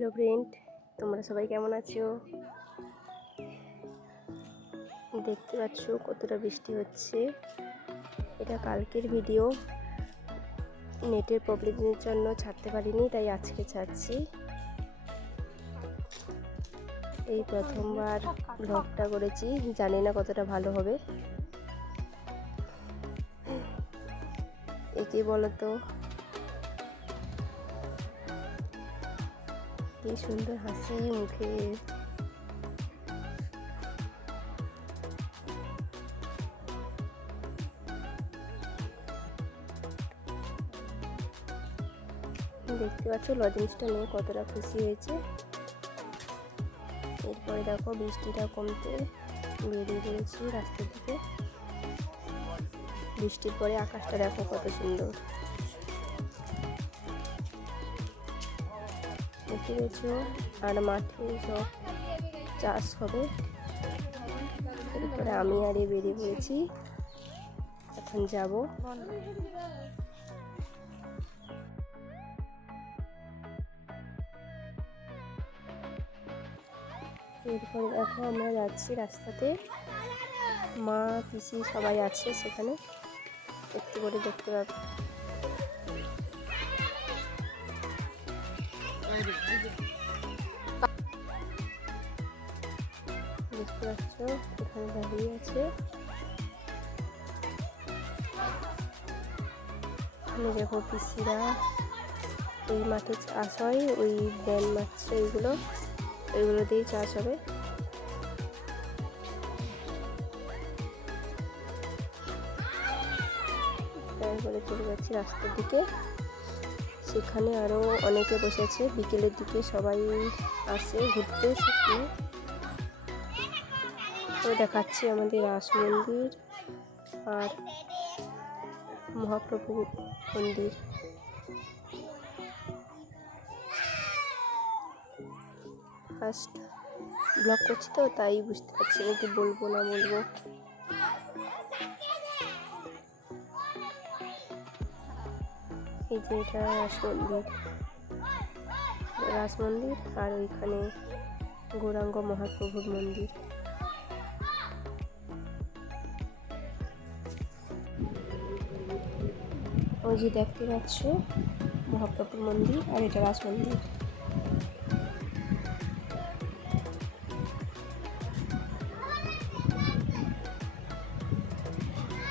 Hello friend, তোমরা সবাই কেমন আছো? দেখতে পাচ্ছ কতটা বৃষ্টি হচ্ছে। এটা কালকের ভিডিও, নেটের প্রবলেমের জন্য ছাড়তে পারিনি, তাই আজকে ছাড়ছি। এই প্রথমবার ব্লগটা করেছি, জানি না কতটা ভালো হবে। একে বলো তো, কি সুন্দর হাসি মুখে। দেখতে পাচ্ছ লজেন্সটা নিয়ে কতটা খুশি হয়েছে। এরপরে দেখো বৃষ্টিটা কমতে বেরিয়ে পড়েছি রাস্তার দিকে। বৃষ্টির পরে আকাশটা দেখো কত সুন্দর দেখতে পেয়েছো। আর মাঠে সব চাষ হবে। এরপরে আমি আর বেরিয়ে পড়েছি, এখন যাব। এরপরে দেখো আমরা যাচ্ছি রাস্তাতে, মা পিসি সবাই আছে সেখানে, একটু করে দেখতে পাবো। দেখতে পাচ্ছ এখানে দাঁড়িয়ে আছে। এখানে দেখো পিসিরা, এই মাঠে চাষ হয়, ওই ব্যান মারছে, ওইগুলো দিয়েই চাষ হবে। তারপরে চলে যাচ্ছি রাস্তার দিকে, সেখানে আরও অনেকে বসেছে। বিকেলের দিকে সবাই আসে ঘুরতে। সেখানে তো দেখাচ্ছি আমাদের রাস মন্দির আর মহাপ্রভু মন্দির। ফার্স্ট ব্লগ করছি তো, তাই বুঝতে পারছি না কি বলবো না বলবো। এই যে এটা রাস মন্দির আর ওইখানে গৌরাঙ্গ মহাপ্রভুর মন্দির। ওই যে দেখতে পাচ্ছ মহাপ্রভুর মন্দির, আর এটা রাস মন্দির।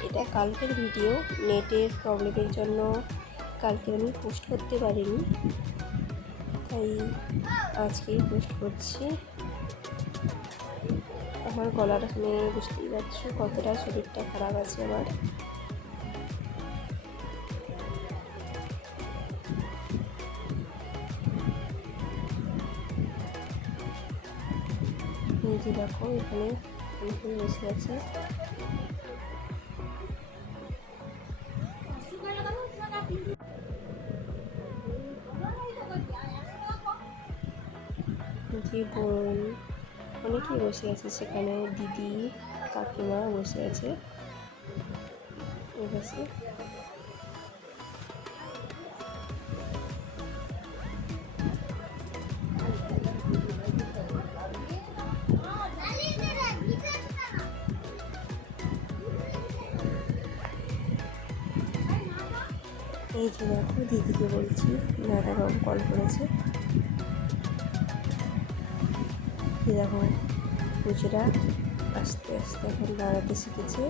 এটা কালকের ভিডিও, নেটের প্রবলেমের জন্য কালকে আমি পোস্ট করতে পারিনি, তাই আজকেই পোস্ট করছি। আমার গলাটা শুনে বুঝতেই পারছো কতটা শরীরটা খারাপ আছে আমার। এই যে দেখো এখানে অনেকে বসে আছে। যে বোন অনেকেই বসে আছে সেখানে, দিদি কাকিমা বসে আছে বসে। এই যে দেখো দিদিকে বলছি, দাদাবাবু কল করেছে। দেখো পুজোরা আস্তে আস্তে এখন দাঁড়াতে শিখেছে।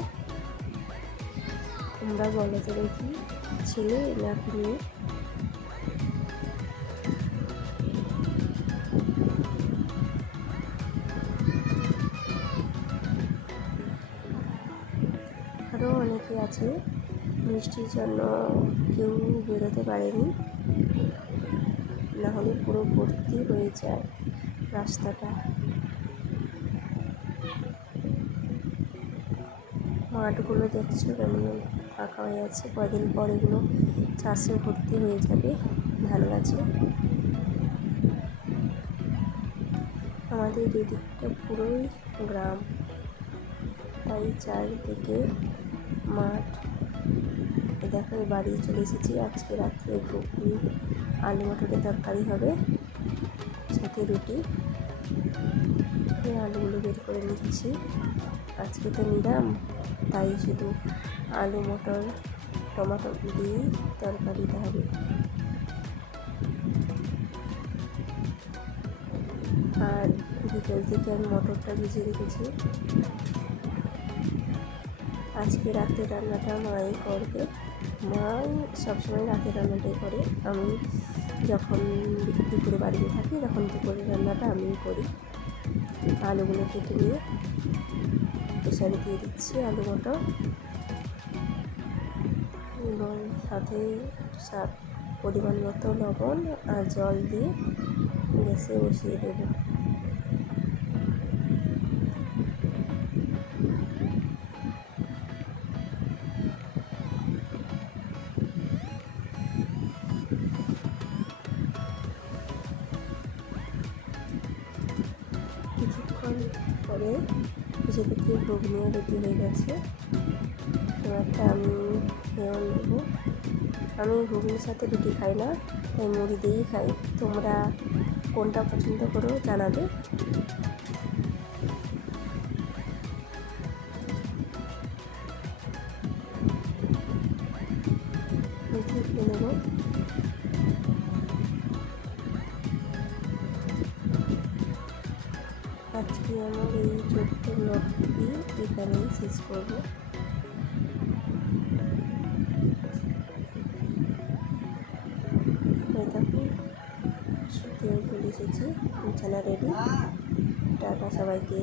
তোমরা বলো তো দেখি, ছেলে না মেয়ে? আরও অনেকে আছে, বৃষ্টির জন্য কেউ বেরোতে পারেনি, না হলে পুরো ভর্তি হয়ে যায় রাস্তাটা। মাঠগুলো দেখছো কেমন ফাঁকা হয়ে আছে, কদিন পর এগুলো চাষে ভর্তি হয়ে যাবে ধান গাছে। আমাদের এদিকটা পুরোই গ্রাম, তাই চারিদিকে মাঠ। দেখো বাড়ি চলে এসেছি। আজকে রাত্রে ঘুগনি আলু মটরের তরকারি হবে, সাথে রুটি। আলুগুলো বের করে নিচ্ছি। আজকে তো নিরাম, তাই শুধু আলু মটর টমেটো দিয়ে তরকারিটা হবে। আর বিকেল থেকে আমি মটরটা ভিজিয়ে রেখেছি। আজকে রাতের রান্নাটা মাই করবে। মাই সবসময় রাতের রান্নাটাই করে। আমি যখন দুপুরে বাড়িতে থাকি তখন দুপুরের রান্নাটা আমিই করি। আলুগুলো কেটে নিয়ে প্রেসারে দিয়ে দিচ্ছি আলু মটর, এবং সাথে পরিমাণ মতো লবণ আর জল দিয়ে গ্যাসে বসিয়ে দেবো। কিছুক্ষণ পরে ভেজে দেখি ঘুগনিও রেডি হয়ে গেছে। এবারটা আমি খেয়েও নেবো। আমি ঘুগনির সাথে রুটি খাই না, তাই মুড়ি দিয়েই খাই। তোমরা কোনটা পছন্দ করো জানাবে। খেয়ে নেব। আজকে আমার এই ছোট্ট ব্লগটি এখানেই শেষ করবো। দেখো শুতেও চলে এসেছি, বিছানা রেডি। টাটা সবাইকে।